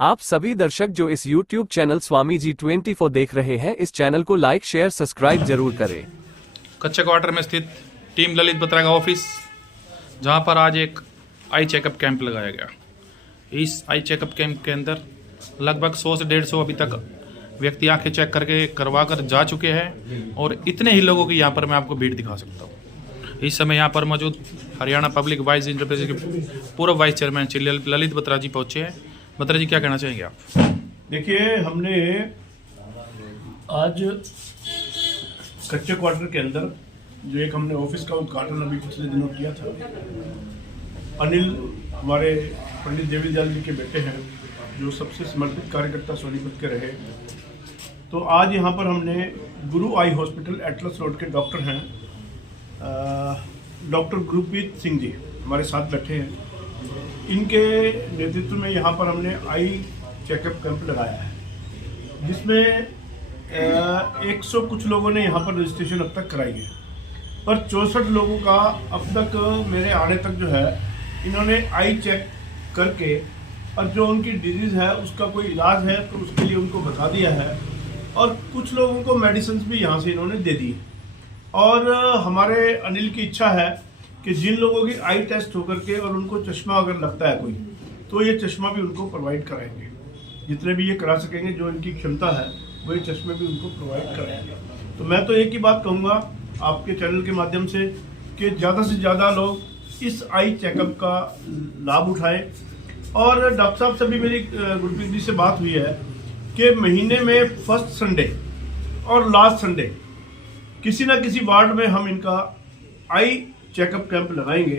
आप सभी दर्शक जो इस YouTube चैनल स्वामी जी 24 देख रहे हैं, इस चैनल को लाइक शेयर सब्सक्राइब जरूर करें। कच्चे क्वार्टर में स्थित टीम ललित बत्रा का ऑफिस, जहां पर आज एक आई चेकअप कैंप लगाया गया। इस आई चेकअप कैंप के अंदर लगभग 100 से 150 अभी तक व्यक्ति आंखें चेक करके करवा कर जा चुके हैं और इतने ही लोगों की यहाँ पर मैं आपको भीड़ दिखा सकता हूँ। इस समय यहाँ पर मौजूद हरियाणा पब्लिक वाइस इंटरप्राइज के पूर्व वाइस चेयरमैन श्री ललित बत्रा जी पहुँचे हैं। बत्रा जी, क्या कहना चाहेंगे आप? देखिए, हमने आज कच्चे क्वार्टर के अंदर जो एक हमने ऑफिस का उद्घाटन अभी पिछले दिनों किया था। अनिल हमारे पंडित देवीलाल जी के बेटे हैं, जो सबसे समर्पित कार्यकर्ता सोनीपत के रहे। तो आज यहाँ पर हमने गुरु आई हॉस्पिटल एटलस रोड के डॉक्टर हैं, डॉक्टर गुरप्रीत सिंह जी हमारे साथ बैठे हैं। इनके नेतृत्व में यहाँ पर हमने आई चेकअप कैंप लगाया है, जिसमें 100 कुछ लोगों ने यहाँ पर रजिस्ट्रेशन अब तक कराई है, पर 64 लोगों का अब तक मेरे आने तक जो है इन्होंने आई चेक करके और जो उनकी डिजीज़ है उसका कोई इलाज है तो उसके लिए उनको बता दिया है, और कुछ लोगों को मेडिसिन भी यहाँ से इन्होंने दे दी। और हमारे अनिल की इच्छा है कि जिन लोगों की आई टेस्ट होकर के और उनको चश्मा अगर लगता है कोई, तो ये चश्मा भी उनको प्रोवाइड कराएंगे। जितने भी ये करा सकेंगे, जो इनकी क्षमता है, वही चश्मे भी उनको प्रोवाइड कराएंगे। तो मैं तो एक ही बात कहूँगा आपके चैनल के माध्यम से कि ज़्यादा से ज़्यादा लोग इस आई चेकअप का लाभ उठाएं। और डॉक्टर साहब से भी मेरी गुरप्रीत जी से बात हुई है कि महीने में फर्स्ट संडे और लास्ट संडे किसी ना किसी वार्ड में हम इनका आई चेकअप कैंप लगाएंगे,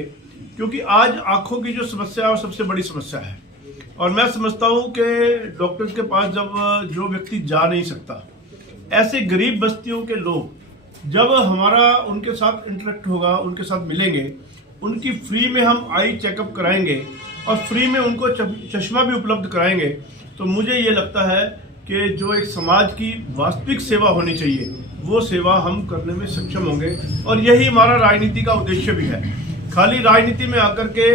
क्योंकि आज आंखों की जो समस्या है वो सबसे बड़ी समस्या है। और मैं समझता हूँ कि डॉक्टर्स के पास जब जो व्यक्ति जा नहीं सकता, ऐसे गरीब बस्तियों के लोग जब हमारा उनके साथ इंटरेक्ट होगा, उनके साथ मिलेंगे, उनकी फ्री में हम आई चेकअप कराएंगे और फ्री में उनको चश्मा भी उपलब्ध कराएंगे, तो मुझे ये लगता है कि जो एक समाज की वास्तविक सेवा होनी चाहिए, वो सेवा हम करने में सक्षम होंगे। और यही हमारा राजनीति का उद्देश्य भी है। खाली राजनीति में आकर के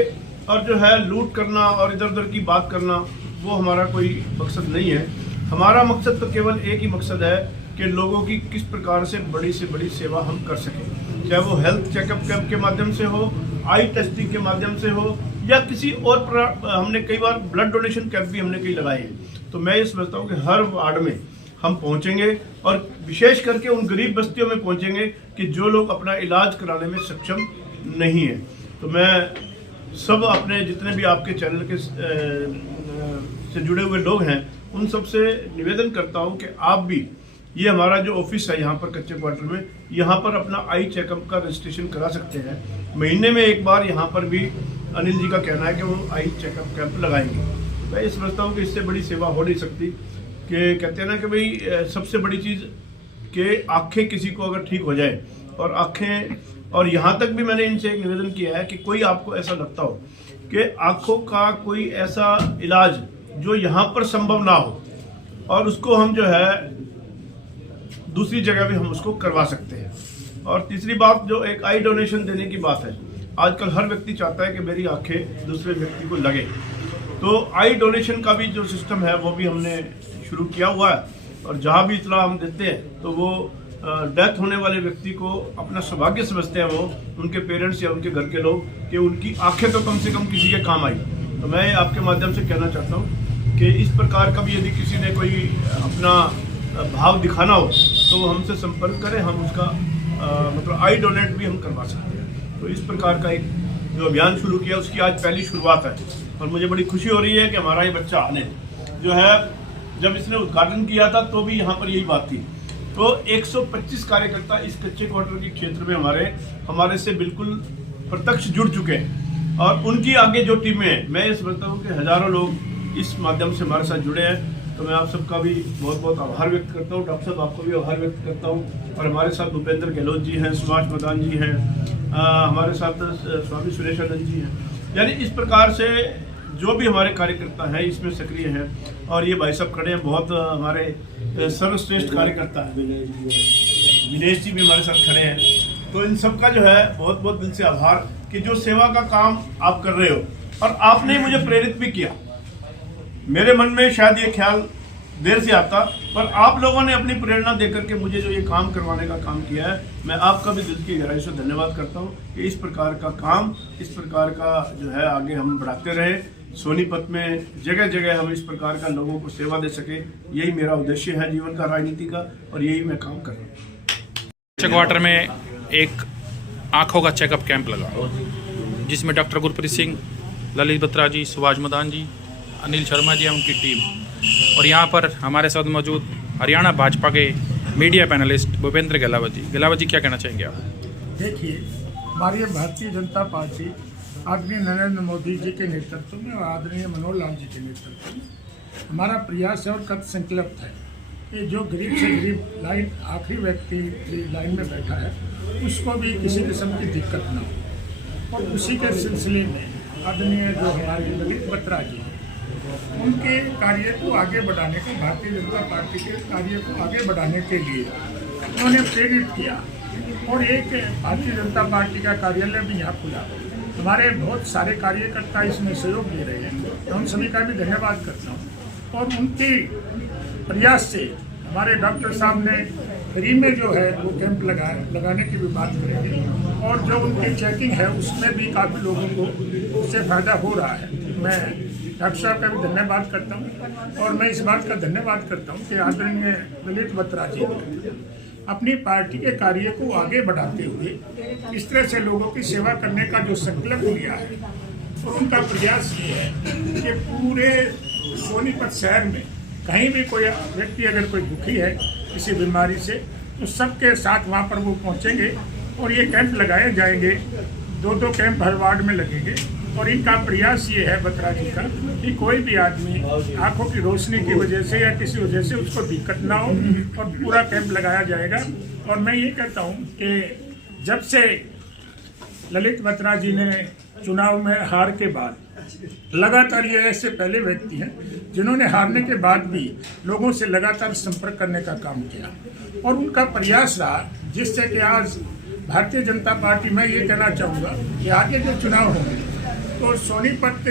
और जो है लूट करना और इधर उधर की बात करना, वो हमारा कोई मकसद नहीं है। हमारा मकसद तो केवल एक ही मकसद है कि लोगों की किस प्रकार से बड़ी सेवा हम कर सकें, चाहे वो हेल्थ चेकअप कैंप के माध्यम से हो, आई टेस्टिंग के माध्यम से हो, या किसी और हमने कई बार ब्लड डोनेशन कैंप भी हमने कई लगाए हैं। तो मैं ये समझता हूँ कि हर वार्ड में हम पहुँचेंगे और विशेष करके उन गरीब बस्तियों में पहुँचेंगे कि जो लोग अपना इलाज कराने में सक्षम नहीं है। तो मैं सब अपने जितने भी आपके चैनल के से जुड़े हुए लोग हैं, उन सब से निवेदन करता हूँ कि आप भी, ये हमारा जो ऑफिस है यहाँ पर कच्चे क्वार्टर में, यहाँ पर अपना आई चेकअप का रजिस्ट्रेशन करा सकते हैं। महीने में एक बार यहाँ पर भी अनिल जी का कहना है कि वो आई चेकअप कैंप लगाएंगे। मैं ये समझता हूँ कि इससे बड़ी सेवा हो नहीं सकती। कि कहते हैं ना कि भाई सबसे बड़ी चीज़ कि आँखें किसी को अगर ठीक हो जाए, और आँखें, और यहाँ तक भी मैंने इनसे एक निवेदन किया है कि कोई आपको ऐसा लगता हो कि आँखों का कोई ऐसा इलाज जो यहाँ पर संभव ना हो, और उसको हम जो है दूसरी जगह भी हम उसको करवा सकते हैं। और तीसरी बात, जो एक आई डोनेशन देने की बात है, आजकल हर व्यक्ति चाहता है कि मेरी आंखें दूसरे व्यक्ति को लगे। तो आई डोनेशन का भी जो सिस्टम है वो भी हमने शुरू किया हुआ है, और जहाँ भी इतना हम देते हैं तो वो डेथ होने वाले व्यक्ति को अपना सौभाग्य समझते हैं, वो उनके पेरेंट्स या उनके घर के लोग, कि उनकी आंखें तो कम से कम किसी के काम आई। तो मैं आपके माध्यम से कहना चाहता हूँ कि इस प्रकार का भी यदि किसी ने कोई अपना भाव दिखाना हो तो वो हमसे संपर्क करें, हम उसका मतलब आई डोनेट भी हम करवा सकते हैं। तो इस प्रकार का एक जो अभियान शुरू किया, उसकी आज पहली शुरुआत है, और मुझे बड़ी खुशी हो रही है कि हमारा ये बच्चा अनिल जो है, जब इसने उद्घाटन किया था तो भी यहाँ पर यही बात थी। तो 125 कार्यकर्ता इस कच्चे क्वार्टर के क्षेत्र में हमारे से बिल्कुल प्रत्यक्ष जुड़ चुके हैं, और उनकी आगे जो टीमें हैं, मैं ये समझता हूँ कि हज़ारों लोग इस माध्यम से हमारे साथ जुड़े हैं। तो मैं आप सबका भी बहुत बहुत आभार व्यक्त करता हूँ। डॉक्टर साहब, आपको भी आभार व्यक्त करता हूँ। और हमारे साथ भूपेंद्र गहलोत जी हैं, सुभाष मदान जी हैं, हमारे साथ स्वामी सुरेशानंद जी हैं। यानी इस प्रकार से जो भी हमारे कार्यकर्ता हैं इसमें सक्रिय हैं, और ये भाई साहब खड़े हैं, बहुत हमारे सर्वश्रेष्ठ कार्यकर्ता हैं, विनेश जी भी हमारे साथ खड़े हैं। तो इन सबका जो है बहुत बहुत दिल से आभार कि जो सेवा का काम आप कर रहे हो, और आपने मुझे प्रेरित भी किया। मेरे मन में शायद ये ख्याल देर से आता, पर आप लोगों ने अपनी प्रेरणा देकर के मुझे जो ये काम करवाने का काम किया है, मैं आपका भी दिल की गहराई से धन्यवाद करता हूँ कि इस प्रकार का काम, इस प्रकार का जो है आगे हम बढ़ाते रहे। सोनीपत में जगह जगह हम इस प्रकार का लोगों को सेवा दे सके, यही मेरा उद्देश्य है जीवन का, राजनीति का, और यही मैं काम कर रहा हूँ। क्वार्टर में एक आँखों का चेकअप कैंप लगा, जिसमें डॉक्टर गुरप्रीत सिंह, ललित बत्रा जी, सुभाष मदान जी, अनिल शर्मा जी उनकी टीम, और यहाँ पर हमारे साथ मौजूद हरियाणा भाजपा के मीडिया पैनलिस्ट भूपेंद्र गहलावत जी। गहलावत जी, क्या कहना चाहेंगे आप? देखिए, हमारी भारतीय जनता पार्टी आदरणीय नरेंद्र मोदी जी के नेतृत्व में और आदरणीय मनोहर लाल जी के नेतृत्व में हमारा प्रयास है और कद संकल्प है कि जो गरीब से गरीब लाइन आखिरी व्यक्ति लाइन में बैठा है उसको भी किसी किस्म की दिक्कत ना हो। और उसी के सिलसिले में आदरणीय जो हमारे ललित बत्रा जी हैं, उनके कार्य को आगे बढ़ाने को, भारतीय जनता पार्टी के कार्य को आगे बढ़ाने के लिए उन्होंने प्रेरित किया और एक भारतीय जनता पार्टी का कार्यालय भी यहाँ खुला। हमारे बहुत सारे कार्यकर्ता इसमें सहयोग दे रहे हैं, तो उन सभी का भी धन्यवाद करता हूँ। और उनके प्रयास से हमारे डॉक्टर साहब ने फ्री में जो है वो कैंप लगाने की भी बात करेंगे, और जो उनकी चेकिंग है उसमें भी काफ़ी लोगों को उससे फायदा हो रहा है। मैं डॉक्टर साहब का भी धन्यवाद करता हूँ, और मैं इस बात का धन्यवाद करता हूँ कि आदरणीय ललित बत्रा जी ने अपनी पार्टी के कार्य को आगे बढ़ाते हुए इस तरह से लोगों की सेवा करने का जो संकल्प लिया है, और उनका प्रयास ये है कि पूरे सोनीपत शहर में कहीं भी कोई व्यक्ति अगर कोई दुखी है किसी बीमारी से, तो सबके साथ वहाँ पर वो पहुँचेंगे और ये कैंप लगाए जाएंगे। 2-2 कैंप हर वार्ड में लगेंगे, और इनका प्रयास ये है बत्रा जी का कि कोई भी आदमी आंखों की रोशनी की वजह से या किसी वजह से उसको दिक्कत ना हो, और पूरा कैंप लगाया जाएगा। और मैं ये कहता हूँ कि जब से ललित बत्रा जी ने चुनाव में हार के बाद लगातार, ये ऐसे पहले व्यक्ति हैं जिन्होंने हारने के बाद भी लोगों से लगातार संपर्क करने का काम किया, और उनका प्रयास रहा जिससे कि आज भारतीय जनता पार्टी, मैं ये कहना चाहूँगा कि आगे जो चुनाव होंगे तो सोनीपत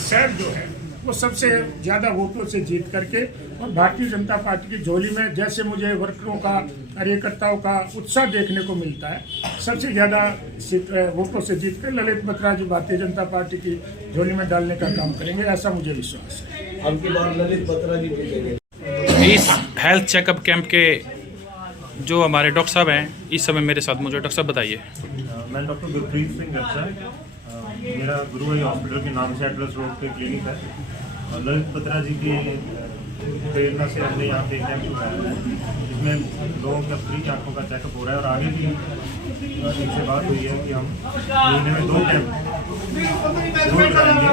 शहर जो है वो सबसे ज़्यादा वोटों से जीत करके, और भारतीय जनता पार्टी की झोली में जैसे मुझे वर्करों का, कार्यकर्ताओं का उत्साह देखने को मिलता है, सबसे ज़्यादा वोटों से जीत कर ललित बत्रा जी भारतीय जनता पार्टी की झोली में डालने का काम करेंगे, ऐसा मुझे विश्वास है। आपकी बात ललित बत्रा जी जीतेंगे। इस हेल्थ चेकअप कैंप के जो हमारे डॉक्टर साहब हैं इस समय मेरे साथ मौजूद। डॉक्टर साहब बताइए। मैं डॉक्टर गुरप्रीत सिंह गच्चा, मेरा गुरुवाई हॉस्पिटल के नाम से एड्रेस रोड पे क्लिनिक है, और ललित बत्रा जी की प्रेरणा से हमने यहाँ पे कैंप लगाया है, जिसमें लोगों का फ्री आँखों का चेकअप हो रहा है। और आगे भी इनसे बात हुई है कि हम महीने में 2 कैंप जरूर कराएंगे।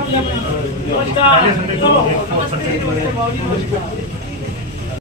पहले संडे को 100%